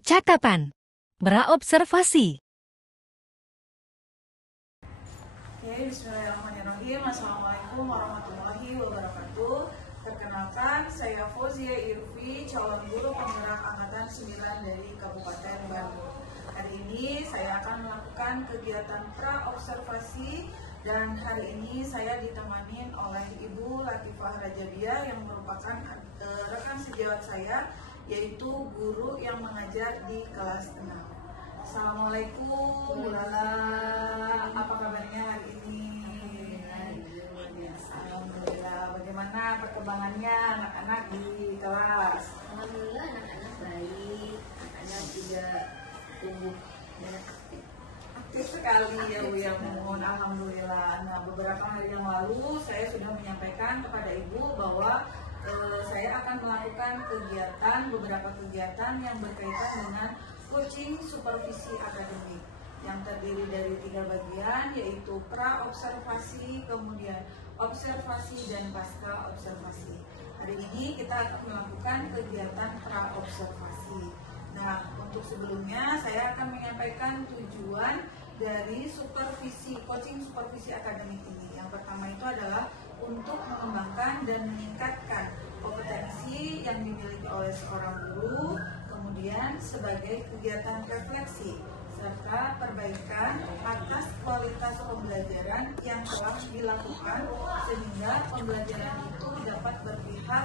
Percakapan. Berobservasi. Bismillahirrahmanirrahim. Assalamualaikum warahmatullahi wabarakatuh. Perkenalkan, saya Fauzia Irfi, calon guru penggerak angkatan 9 dari Kabupaten Bandung. Hari ini saya akan melakukan kegiatan pra-observasi dan hari ini saya ditemani oleh Ibu Latifah Rajabia yang merupakan rekan sejawat saya, yaitu guru yang mengajar di kelas 6. Assalamualaikum Bu Lala, apa kabarnya hari ini? Alhamdulillah. Bagaimana perkembangannya anak-anak di kelas? Alhamdulillah anak-anak baik, anak-anak juga tumbuh dan aktif. Aktif sekali ya Bu ya, mohon alhamdulillah. Nah, beberapa hari yang lalu saya sudah menyampaikan kepada Ibu bahwa saya akan melakukan beberapa kegiatan yang berkaitan dengan coaching supervisi akademik yang terdiri dari 3 bagian, yaitu pra-observasi, kemudian observasi, dan pasca observasi. Hari ini kita akan melakukan kegiatan pra-observasi. Nah, untuk sebelumnya saya akan menyampaikan tujuan dari coaching supervisi akademik ini. Yang pertama itu adalah untuk mengembangkan dan meningkatkan kompetensi yang dimiliki oleh seorang guru, kemudian sebagai kegiatan refleksi serta perbaikan atas kualitas pembelajaran yang telah dilakukan sehingga pembelajaran itu dapat berpihak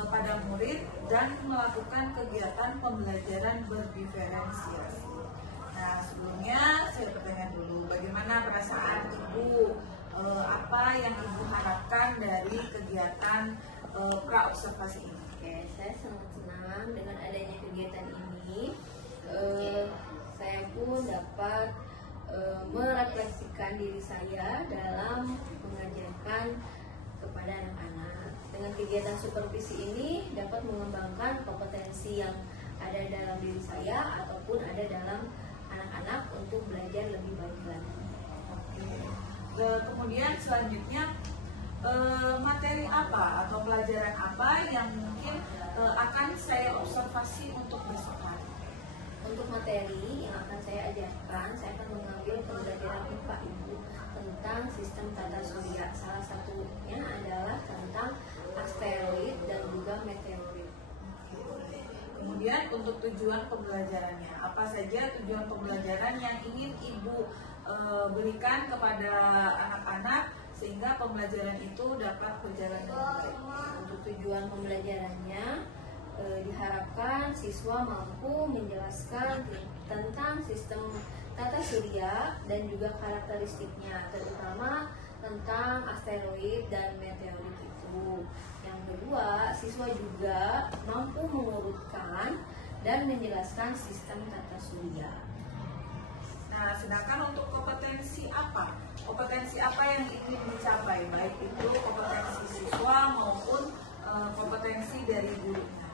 pada murid dan melakukan kegiatan pembelajaran berdiferensiasi. Nah, sebelumnya saya bertanya dulu, bagaimana perasaan Ibu? Apa yang Ibu harapkan dari kegiatan pra-observasi ini? Oke, saya sangat senang dengan adanya kegiatan ini. Saya pun dapat merefleksikan diri saya dalam mengajarkan kepada anak-anak. Dengan kegiatan supervisi ini dapat mengembangkan kompetensi yang ada dalam diri saya ataupun ada dalam anak-anak untuk belajar lebih baik lagi. Kemudian selanjutnya materi apa atau pelajaran apa yang mungkin akan saya observasi untuk besok hari? Untuk materi yang akan saya ajarkan, saya akan mengambil pembelajaran IPA Ibu tentang sistem tata surya. Salah satunya adalah tentang asteroid dan juga meteorit. Kemudian untuk tujuan pembelajarannya, apa saja tujuan pembelajaran yang ingin Ibu berikan kepada anak-anak sehingga pembelajaran itu dapat berjalan dengan baik? Untuk tujuan pembelajarannya diharapkan siswa mampu menjelaskan tentang sistem tata surya dan juga karakteristiknya, terutama tentang asteroid dan meteorit itu. Yang kedua, siswa juga mampu mengurutkan dan menjelaskan sistem tata surya. Nah, sedangkan untuk kompetensi apa? Kompetensi apa yang ingin dicapai, baik itu kompetensi siswa maupun kompetensi dari gurunya?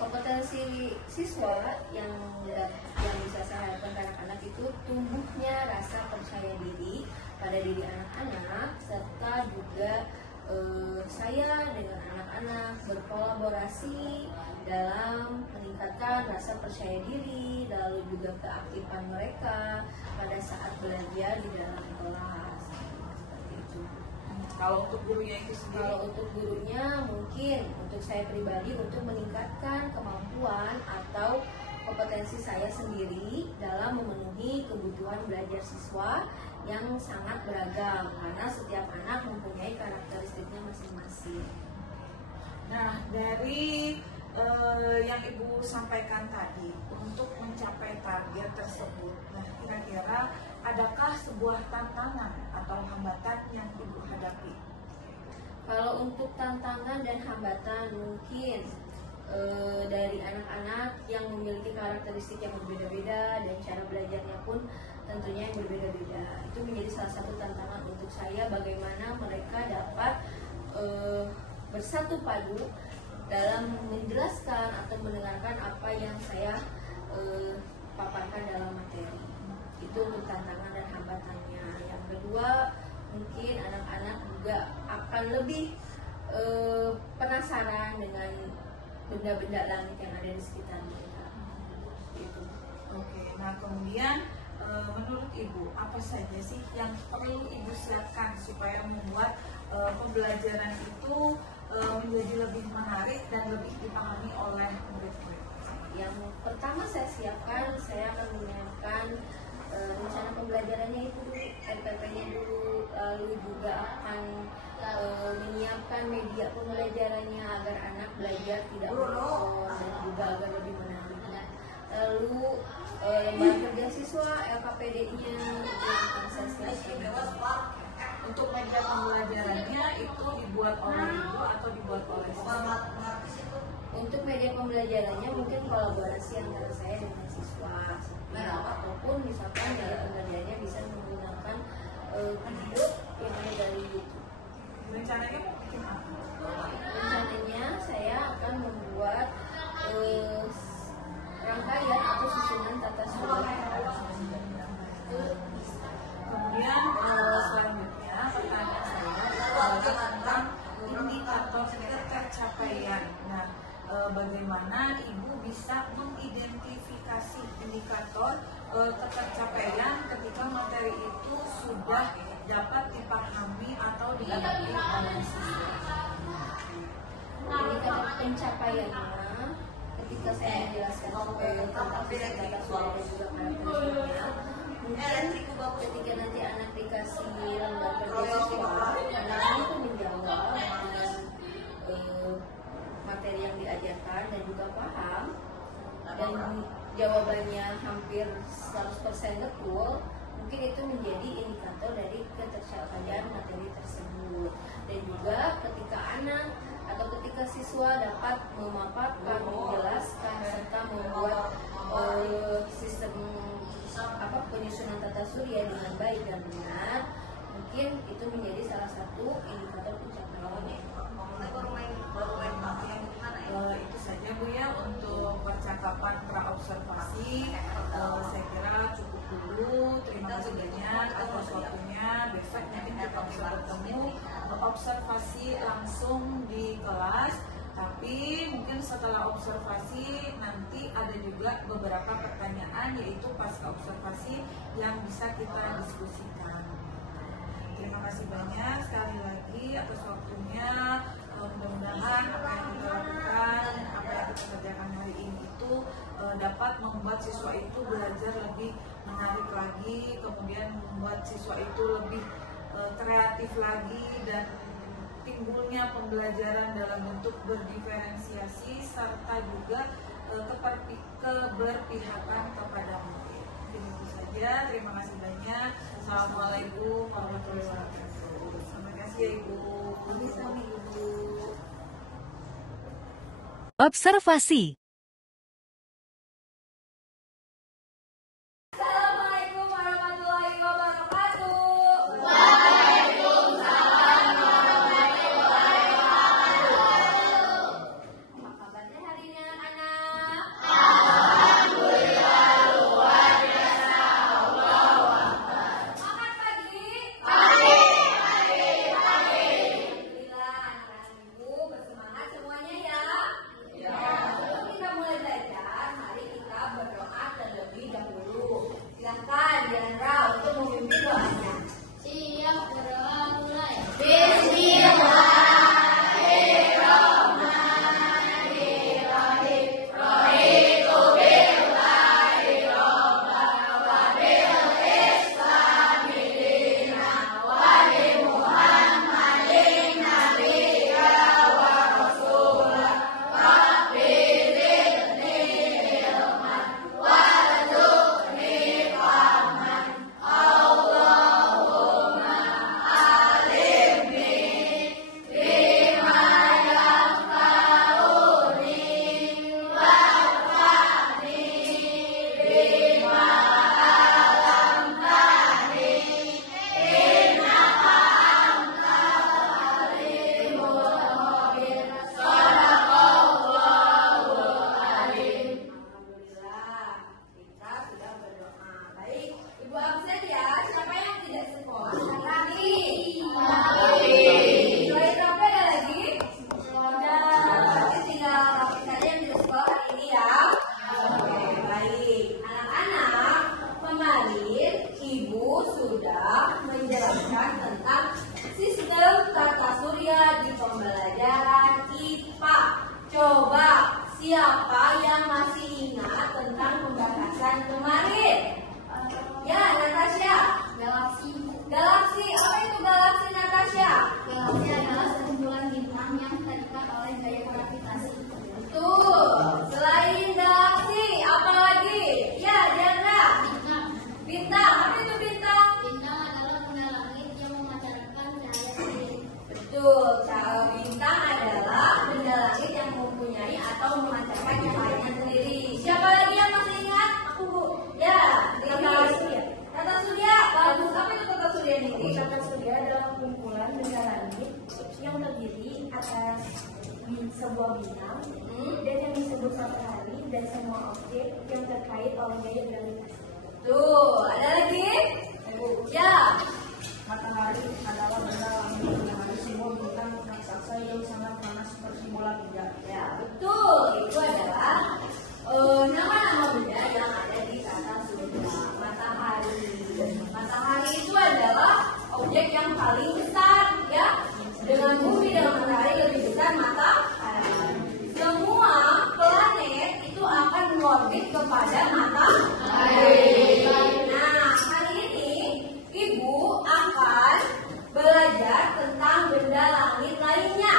Kompetensi siswa yang bisa saya harapkan ke anak-anak itu tumbuhnya rasa percaya diri pada diri anak-anak, serta juga saya dengan anak-anak berkolaborasi dalam meningkatkan rasa percaya diri, lalu juga keaktifan mereka pada saat belajar di dalam kelas. Seperti itu. Kalau untuk gurunya itu sendiri? Kalau untuk gurunya mungkin untuk saya pribadi untuk meningkatkan kemampuan atau kompetensi saya sendiri dalam memenuhi kebutuhan belajar siswa yang sangat beragam karena setiap anak mempunyai karakteristiknya masing-masing. Nah, dari yang Ibu sampaikan tadi untuk mencapai target tersebut, nah kira-kira adakah sebuah tantangan atau hambatan yang Ibu hadapi? Kalau untuk tantangan dan hambatan mungkin dari anak-anak yang memiliki karakteristik yang berbeda-beda dan cara belajarnya pun tentunya yang berbeda-beda. Itu menjadi salah satu tantangan untuk saya, bagaimana mereka dapat bersatu padu dalam menjelaskan atau mendengarkan apa yang saya paparkan dalam materi. Itu untuk tantangan dan hambatannya. Yang kedua, mungkin anak-anak juga akan lebih penasaran dengan benda-benda langit yang ada di sekitar mereka. Oke, nah kemudian menurut Ibu apa saja sih yang perlu Ibu siapkan supaya membuat pembelajaran itu menjadi lebih menarik dan lebih dipahami oleh murid-murid? Yang pertama saya siapkan, saya akan menyiapkan rencana pembelajarannya itu dulu, RPP-nya dulu, lalu juga akan menyiapkan media pembelajarannya agar anak belajar tidak monoton dan juga agar lebih menarik. Lalu lembar kerja siswa, LKPD-nya itu yang akan saya siapkan. Untuk media pembelajarannya itu dibuat oleh Ibu atau dibuat oleh siswa? Untuk media pembelajarannya mungkin kolaborasi antara saya dengan siswa, ataupun misalkan media pembelajarannya bisa menggunakan video yang ada dari YouTube. Rencananya mau bikin apa? Rencananya saya akan membuat rangkaian atau susunan tata suri. Kemudian selanjutnya pertanyaan saya adalah tentang indikator ketercapaian. Nah, bagaimana Ibu bisa mengidentifikasi indikator ketercapaian ketika materi itu sudah dapat dipahami atau dimengerti oleh siswa? Indikator pencapaiannya ketika saya menjelaskan tentang fisik tata suri dan juga karakteristiknya, mungkin ketika nanti anak dikasih lembar kerja siswa, anak itu menjawab dengan materi yang diajarkan dan juga paham, dan jawabannya hampir 100% betul, mungkin itu menjadi indikator dari ketercapaian materi tersebut. Dan juga ketika anak atau ketika siswa dapat memaparkan, menjelaskan, serta membuat sistem penyusunan tata surya dengan baik dan benar, mungkin itu menjadi salah satu indikator pencapaiannya. Itu saja Bu ya untuk percakapan praobservasi. Saya kira cukup dulu. Terima kasih banyak atas waktunya. Besok mungkin kita bisa bertemu observasi langsung di kelas. Tapi mungkin setelah observasi nanti ada juga beberapa pertanyaan, yaitu pasca observasi yang bisa kita diskusikan. Terima kasih banyak sekali lagi atas waktunya. Mudah-mudahan apa yang kita lakukan, apa yang kita kerjakan hari ini itu dapat membuat siswa itu belajar lebih menarik lagi, kemudian membuat siswa itu lebih kreatif lagi, dan timbulnya pembelajaran dalam bentuk berdiferensiasi serta juga keberpihakan kepada murid. Itu saja. Terima kasih banyak. Assalamualaikum warahmatullahi wabarakatuh. Terima kasih ya Ibu. Sami Ibu. Observasi. Assalamualaikum warahmatullahi wabarakatuh. Apa kabarnya hari ini anak-anak? Selamat pagi. Alhamdulillah anak-anak Ibu bersemangat semuanya ya. sebuah bintang dan yang disebut matahari dan semua objek yang terkait oleh gaya gravitasi. Tuh, ada lagi? Ya. Matahari adalah benda langit yang ada simbol bintang raksasa yang sangat panas bersimbola 3. Ya, betul. Itu adalah nama-nama benda yang ada di tata surya. Matahari. Matahari itu adalah objek yang paling besar, ya. Dengan bumi dan matahari lebih besar matahari. Semua planet itu akan mengorbit kepada matahari. Nah, hari ini Ibu akan belajar tentang benda langit lainnya.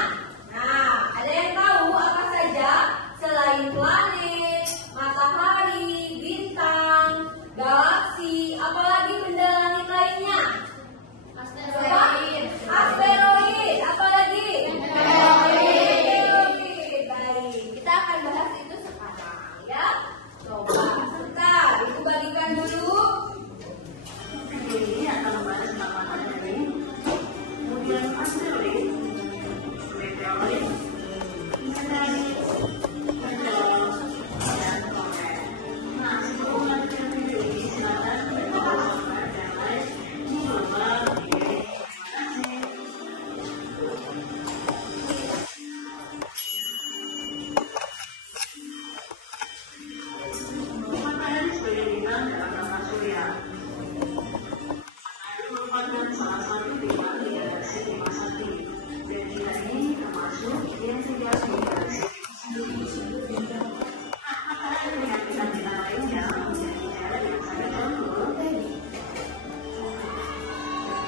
Nah, ada yang tahu apa saja selain planet, matahari, bintang, galaksi, apalagi benda langit lainnya? Asteroid. Asteroid. Apalagi? Asteroid. Baik, kita akan bahas itu sekarang, ya. Coba, sebentar, Ibu bagikan dulu. Ini akan membahas matahari, kemudian asteroid, meteorit, meteorit, meteor, dan komet. Nah, sebelum melanjutkan video ini, silakan berikan subscribe dan like di global TV. Terima kasih. Matahari sebagai bintang dalam tata surya merupakan salah satu bintang di galaksi Bima Sakti, dan kita ini termasuk yang sebelas galaksi bintang. Matahari dengan bintang-bintang lainnya memiliki jarak yang sangat jauh.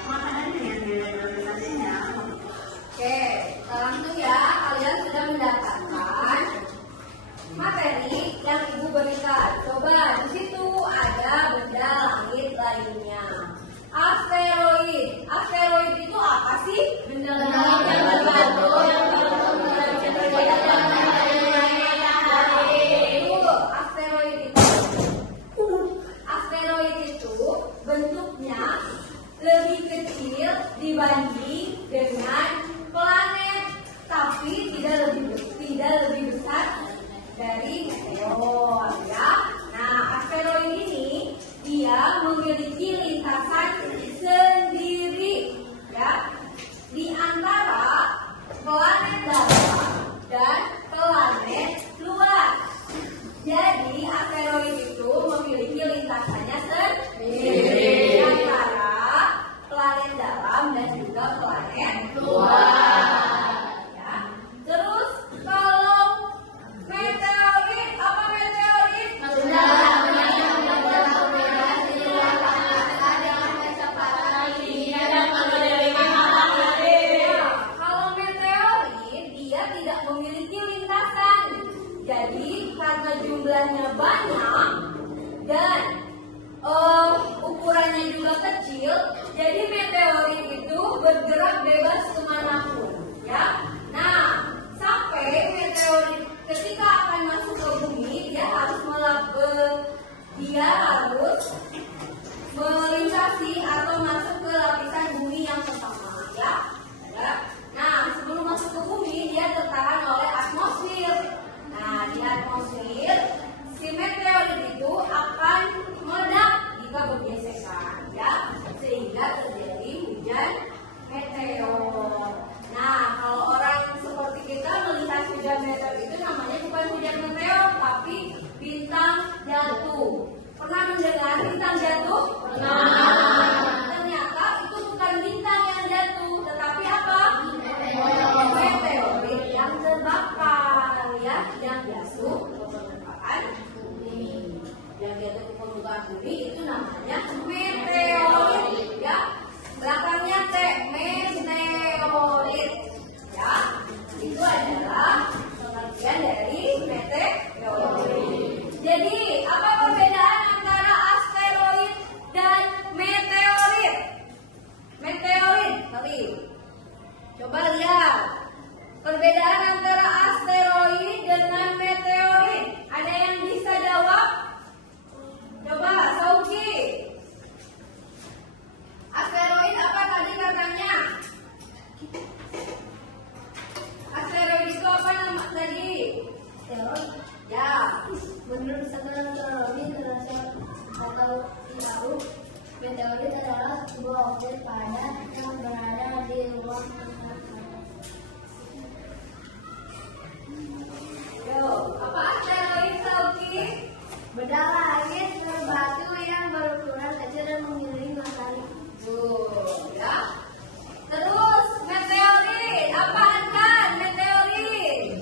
Matahari dengan gaya gravitasinya Oke, langsung ya, kalian sudah mendapatkan materi yang Ibu berikan. Coba di situ ada benda langit lainnya. Asteroid. Asteroid itu apa sih? Benda langit yang berbentuk asteroid itu bentuknya lebih kecil dibanding dengan planet, tapi tidak lebih besar dari meteor, ya. Nah, asteroid ini dia memiliki lintasan sendiri, ya, di antara planet dalam dan planet luar. Jadi asteroid itu memiliki lintasannya sendiri di antara planet dalam dan juga planet luar. Ya. Terus kalau meteorit, apa meteorit? Kalau meteorit dia tidak memiliki lintasan. Jadi karena jumlahnya banyak dan ukurannya juga kecil, jadi meteorit itu bergerak bebas kemanapun, ya. Nah, sampai meteorit ketika akan masuk ke bumi, dia harus melintasi atau masuk ke lapisan bumi yang pertama, ya. Nah, sebelum masuk ke bumi, dia tertahan oleh atmosfer. Nah, di atmosfer, si meteorit itu akan meledak jika bergesekan, ya, sehingga terjadi hujan meteor. Nah, kalau orang seperti kita melihat hujan meteor itu namanya bukan hujan meteor, tapi bintang jatuh. Pernah mendengar bintang jatuh? Pernah. Lalu, meteorit adalah sebuah objek padat yang berada di ruang angkasa. Yo, apa asteroid Sauki? Benda langit berbatu yang berukuran kecil dan mengelilingi matahari. Tuh, ya. Terus meteorit, apaan kan meteorit?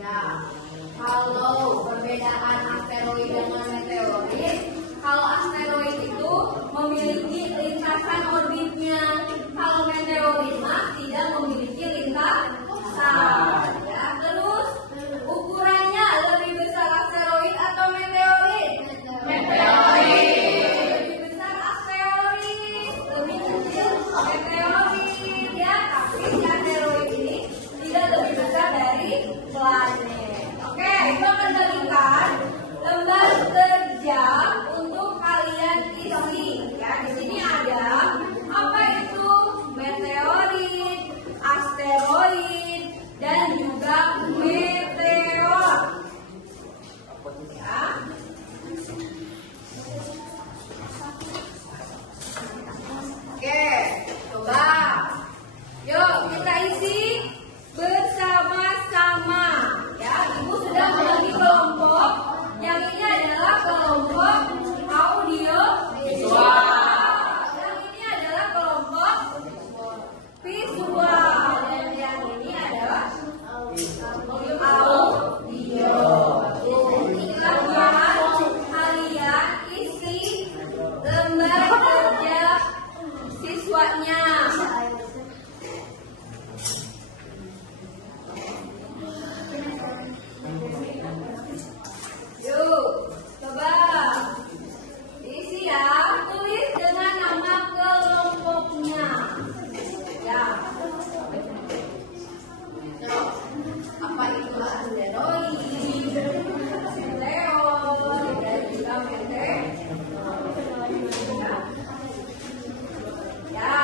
Ya, kalau perbedaan asteroid dengan meteorit, kalau asteroid itu memiliki lintasan orbitnya, kalau meteorit mah tidak memiliki lintasan. Ya, terus ukurannya lebih besar asteroid atau meteorit? Meteorit. Lebih besar asteroid, lebih kecil meteorit. Ya, tapi si asteroid ini tidak lebih besar dari planet. Oke, itu mendalikan lembar kerja untuk kalian isi. Ya, di sini ada apa itu meteorit, asteroid, dan juga meteor. Ya. Oke, coba. Yuk kita isi bersama-sama. Ya, Ibu sudah membagi kelompok. Yang ini adalah kelompok audio visual. Yang ini adalah kelompok visual. Dan yang ini adalah audio. Silakan kalian isi lembar kerja siswanya. Yuk, coba isi ya, tulis dengan nama kelompoknya. Ya. Terus, apa itu asteroid, meteor, dan juga meteor. Ya.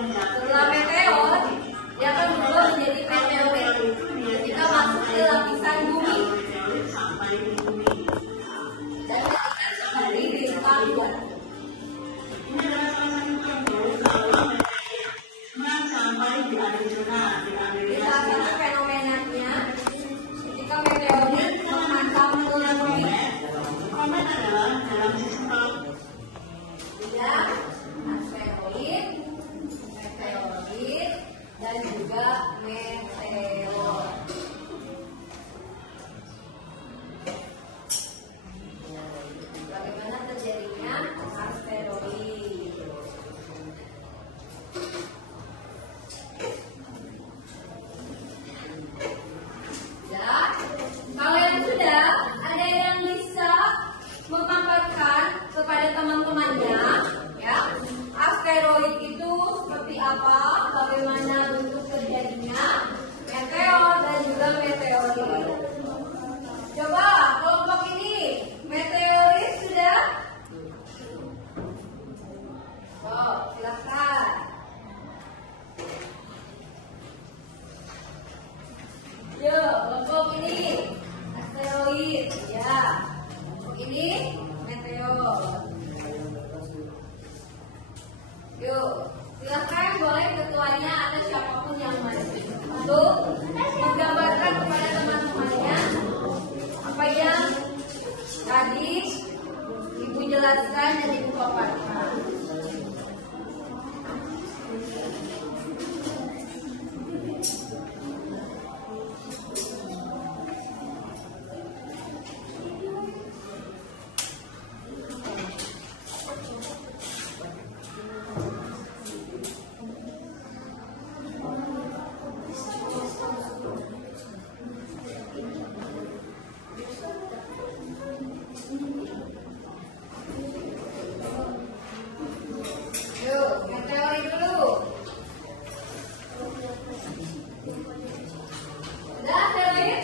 Setelah meteor, dia akan berubah menjadi meteorit ketika masuk ke lapisan bumi dan akan seperti bintang bulan. Di salah satu fenomenanya, ketika meteorit menghantam ke bumi, dia asteroid, meteorit, dan juga meteor. Bagaimana terjadinya asteroid? Ya, kalau yang sudah, ada yang bisa memaparkan kepada teman-temannya, ya, asteroid itu seperti apa, bagaimana bentuk terjadinya, meteor dan juga meteorit. Coba kelompok ini, meteorit sudah? Oh, silakan. Yo, kelompok ini asteroid, ya. Kelompok ini meteor. Yuk, silakan boleh ketuanya atau siapapun yang maju untuk menggambarkan kepada teman-temannya apa yang tadi Ibu jelaskan dan Ibu paparkan. Yuk, meteorit dulu. Udah asteroid?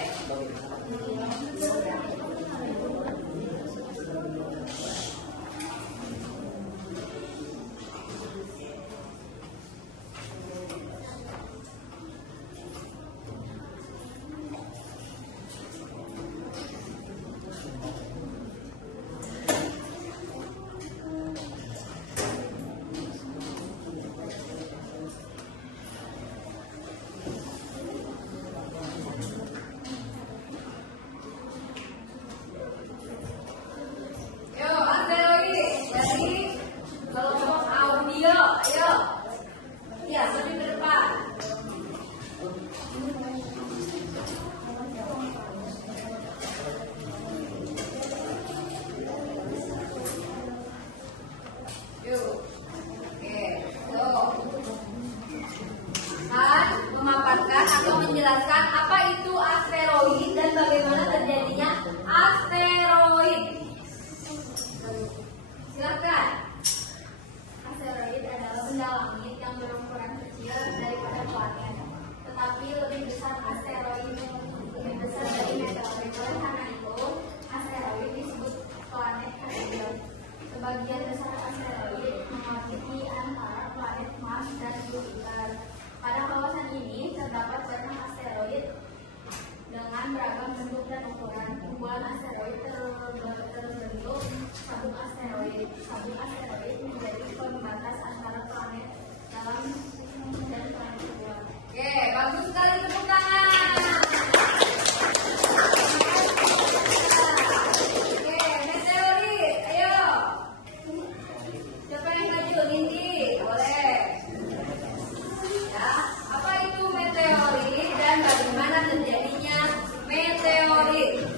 Yuk, asteroid dari kelompok audio, ayo. Ya, maju ke depan. Yuk, oke, yuk. Kan memaparkan atau menjelaskan apa itu asteroid dan bagaimana terjadinya asteroid. Silakan. Asteroid adalah benda langit yang berukuran kecil daripada planet, tetapi lebih besar asteroid lebih besar dari meteorit. Oleh karena itu, asteroid disebut planet kecil. Sebagian besar asteroid mengelilingi antara planet Mars dan Jupiter. Pada kawasan ini terdapat banyak asteroid dengan beragam bentuk dan ukuran. Kumpulan asteroid terbentuk sabuk asteroid. Sabuk asteroid menjadi pembatas antara planet dalam dan planet luar. Oke, bagus sekali, tepuk tangan. Oke, meteorit, ayo. Siapa yang maju? Nindi, boleh. Ya, apa itu meteorit dan bagaimana terjadinya meteorit?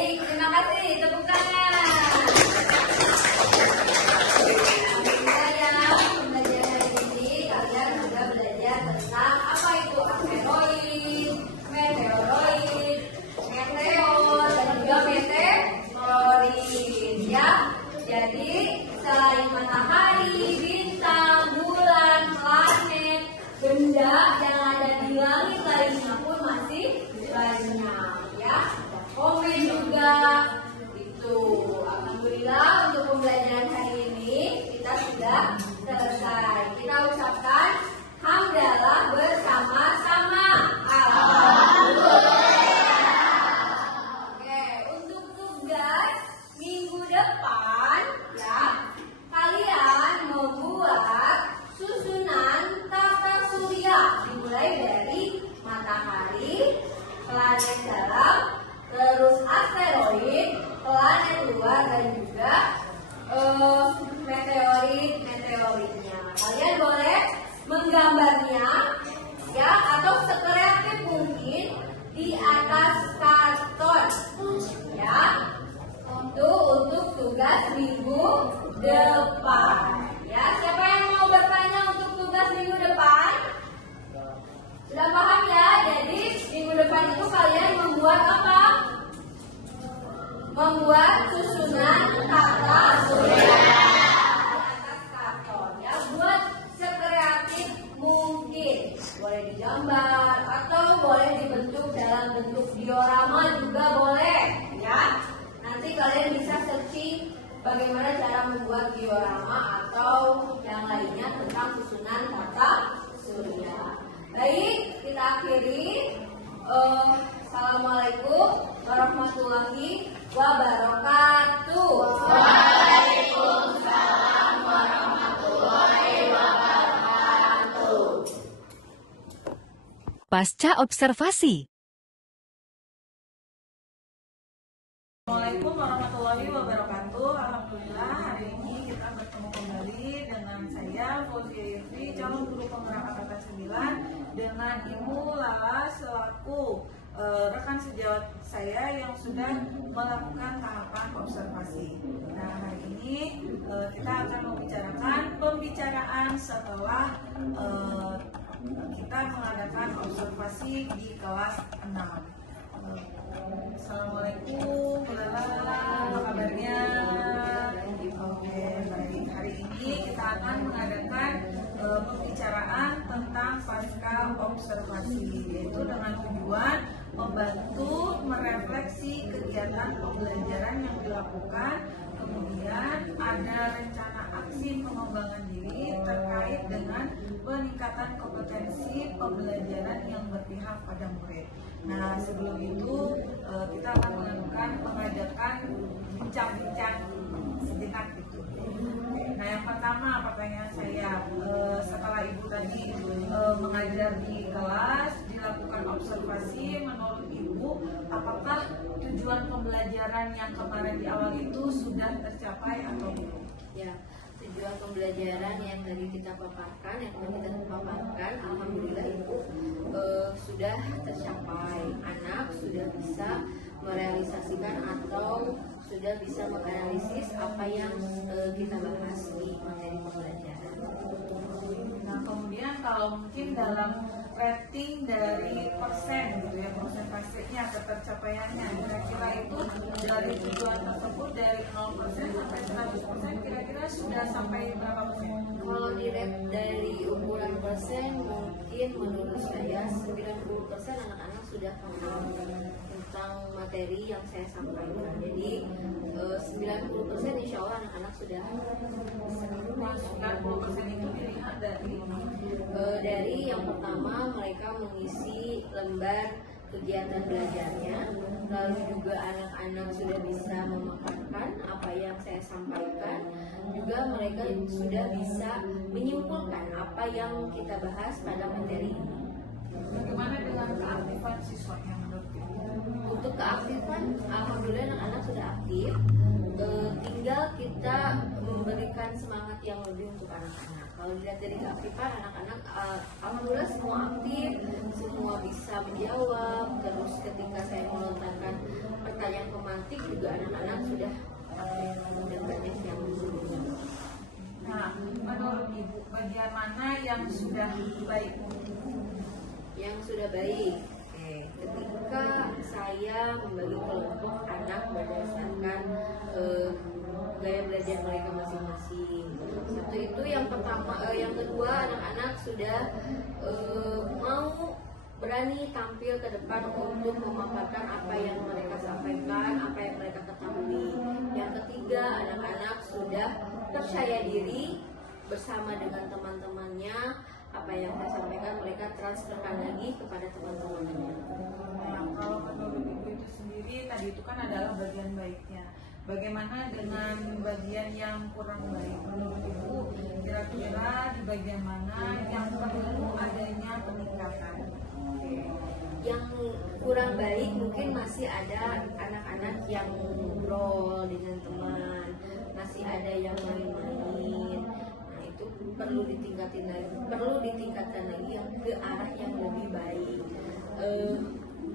Baik, terima kasih. Tepuk tangan. Belajar hari ini kalian sudah belajar tentang apa itu asteroid, meteoroid, meteor, dan juga meteoroid ya. Jadi selain matahari, bintang, bulan, planet, benda yang ada di langit lainnya pun masih banyak ya. Komen juga itu. Alhamdulillah untuk pembelajaran hari ini kita sudah selesai. Kita ucapkan hamdalah bersama-sama. Alhamdulillah. Oke, untuk tugas minggu depan ya, kalian membuat susunan tata surya dimulai dari matahari, planet dalam, terus asteroid, planet luar, dan juga meteoritnya. Kalian boleh menggambarnya ya, atau sekreatif mungkin di atas karton ya. Itu untuk tugas minggu depan ya. Siapa yang mau bertanya untuk tugas minggu depan? Sudah paham ya? Jadi minggu depan itu kalian membuat apa? Membuat susunan tata surya di atas karton ya. Buat sekreatif mungkin. Boleh digambar atau boleh dibentuk dalam bentuk diorama juga boleh ya. Nanti kalian bisa searching bagaimana cara membuat diorama atau yang lainnya tentang susunan tata surya. Baik, kita akhiri. Assalamualaikum warahmatullahi wabarakatuh. Waalaikumsalam warahmatullahi wabarakatuh. Pasca observasi. Assalamualaikum warahmatullahi wabarakatuh. Alhamdulillah hari ini kita bertemu kembali dengan saya Fauzia Yusri, calon guru penggerak angkatan 9, dengan Ibu Lala selaku rekan sejawat saya yang sudah melakukan tahapan observasi. Nah, hari ini kita akan membicarakan pembicaraan setelah kita mengadakan observasi di kelas 6. Assalamualaikum, apa kabarnya? Oke, baik. Hari ini kita akan mengadakan pembicaraan tentang pasca observasi, yaitu dengan tujuan membantu merefleksi kegiatan pembelajaran yang dilakukan, kemudian ada rencana aksi pengembangan diri terkait dengan peningkatan kompetensi pembelajaran yang berpihak pada murid. Nah, sebelum itu kita akan mengadakan bincang-bincang sejenak gitu. Nah, yang pertama pertanyaan saya, setelah Ibu tadi mengajar di kelas, dilakukan observasi, menurut Ibu, apakah tujuan pembelajaran yang kemarin di awal itu sudah tercapai atau belum? Ya, tujuan pembelajaran yang tadi kita paparkan, alhamdulillah Ibu sudah tercapai. Anak sudah bisa merealisasikan atau sudah bisa menganalisis apa yang kita bahas di materi pembelajaran. Nah, kemudian kalau mungkin dalam rating dari persen gitu ya, persentasenya ketercapaiannya, kira-kira itu dari tujuan tersebut dari 0% sampai 100%, kira-kira sudah sampai berapa persen? Kalau dari ukuran persen, mungkin menurut saya 90% anak-anak sudah paham tentang materi yang saya sampaikan. Jadi 90% insya Allah anak-anak sudah bisa. 90% itu dilihat dari yang pertama mereka mengisi lembar kegiatan belajarnya, lalu juga anak-anak sudah bisa memaparkan apa yang saya sampaikan, juga mereka sudah bisa menyimpulkan apa yang kita bahas pada materi ini. Bagaimana dengan keaktifan siswanya menurut Ibu? Untuk keaktifan, alhamdulillah anak-anak sudah aktif. Tinggal kita memberikan semangat yang lebih untuk anak-anak. anak-anak. Kalau dilihat dari keaktifan anak-anak, alhamdulillah semua aktif, semua bisa menjawab. Terus ketika saya melontarkan pertanyaan pemantik juga anak-anak sudah aktif dan banyak yang menjawab. Nah, menurut Ibu, bagian mana yang sudah baik? Yang sudah baik, ketika saya membagi kelompok anak berdasarkan gaya belajar mereka masing-masing. Satu itu yang pertama, yang kedua anak-anak sudah mau berani tampil ke depan untuk memaparkan apa yang mereka sampaikan, apa yang mereka ketahui. Yang ketiga, anak-anak sudah percaya diri bersama dengan teman-temannya. Apa yang saya sampaikan mereka transferkan lagi kepada teman-temannya. Nah, kalau menurut Ibu itu sendiri, tadi itu kan adalah bagian baiknya. Bagaimana dengan bagian yang kurang baik? Menurut Ibu, kira-kira di bagian mana yang perlu adanya peningkatan? Yang kurang baik mungkin masih ada anak-anak yang ngobrol dengan teman, masih ada yang main-main. Nah, itu perlu ditingkatkan lagi yang ke arah yang lebih baik,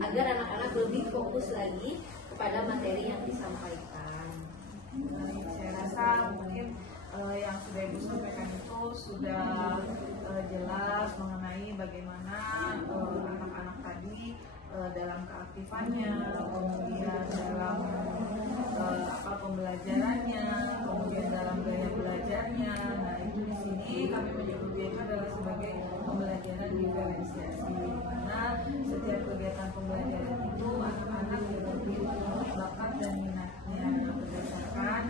agar anak-anak lebih fokus lagi kepada materi yang disampaikan. Saya rasa mungkin yang sudah Ibu sampaikan itu sudah jelas mengenai bagaimana anak-anak tadi dalam keaktifannya, kemudian dalam pembelajarannya, kemudian dalam gaya belajarnya. Nah, itu di sini kami menyebutnya itu adalah sebagai pembelajaran diferensiasi, di mana setiap kegiatan pembelajaran itu anak-anak dibagi bakat dan minatnya berdasarkan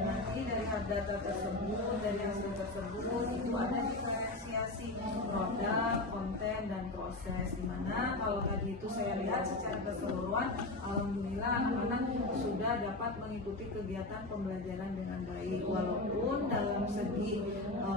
nanti dari data tersebut, dari hasil tersebut itu ada diferensiasi produk, konten, dan proses. Dimana kalau tadi itu saya lihat secara keseluruhan, alhamdulillah anak-anak sudah dapat mengikuti kegiatan pembelajaran dengan baik, walaupun dalam segi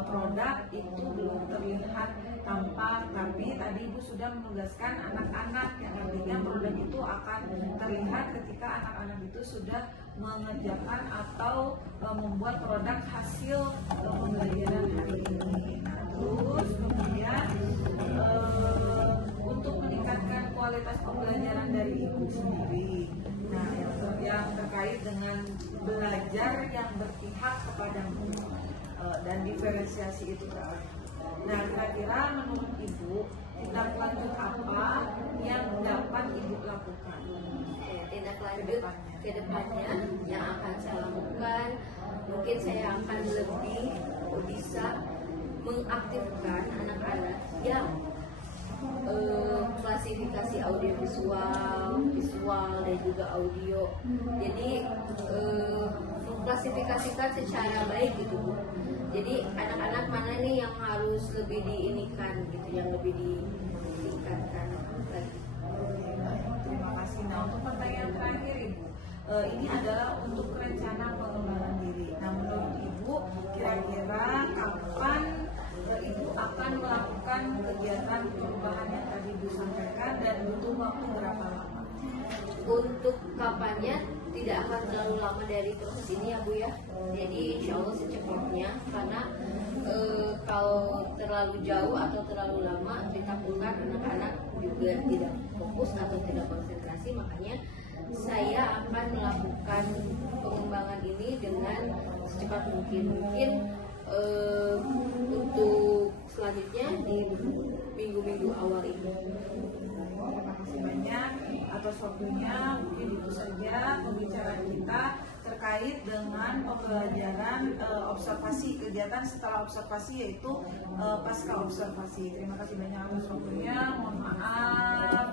produk itu belum terlihat tampak, tapi tadi Ibu sudah menugaskan anak-anak, yang artinya produk itu akan terlihat ketika anak-anak itu sudah mengerjakan atau membuat produk hasil pembelajaran hari ini. Nah, terus kemudian untuk meningkatkan kualitas pembelajaran dari Ibu sendiri, nah yang terkait dengan belajar yang berpihak kepada murid dan diferensiasi itu tadi. Nah, kira-kira menurut Ibu tindak lanjut apa yang dapat Ibu lakukan? Tindak lanjut ke depannya yang akan saya lakukan, mungkin saya akan lebih bisa mengaktifkan anak-anak yang klasifikasi audiovisual, visual, dan juga audio. Jadi mengklasifikasikan secara baik gitu Bu. Jadi anak-anak mana nih yang harus lebih diinikan gitu, yang lebih ditingkatkan lagi. Terima kasih. Nah, untuk pertanyaan terakhir Ibu, ini adalah untuk rencana pengembangan diri. Nah, menurut Ibu, kira-kira kapan Ibu akan melakukan kegiatan perubahan yang tadi Ibu sampaikan dan butuh waktu berapa lama? Untuk kapannya tidak akan terlalu lama dari proses ini ya Bu ya. Jadi insya Allah secepatnya, karena kalau terlalu jauh atau terlalu lama ditakutkan anak-anak juga tidak fokus atau tidak konsentrasi. Makanya saya akan melakukan pengembangan ini dengan secepat mungkin. Mungkin untuk selanjutnya di minggu-minggu awal ini. Terima kasih banyak atas waktunya. Mungkin itu saja pembicaraan kita terkait dengan pembelajaran observasi, kegiatan setelah observasi yaitu pasca observasi. Terima kasih banyak atas waktunya. Mohon maaf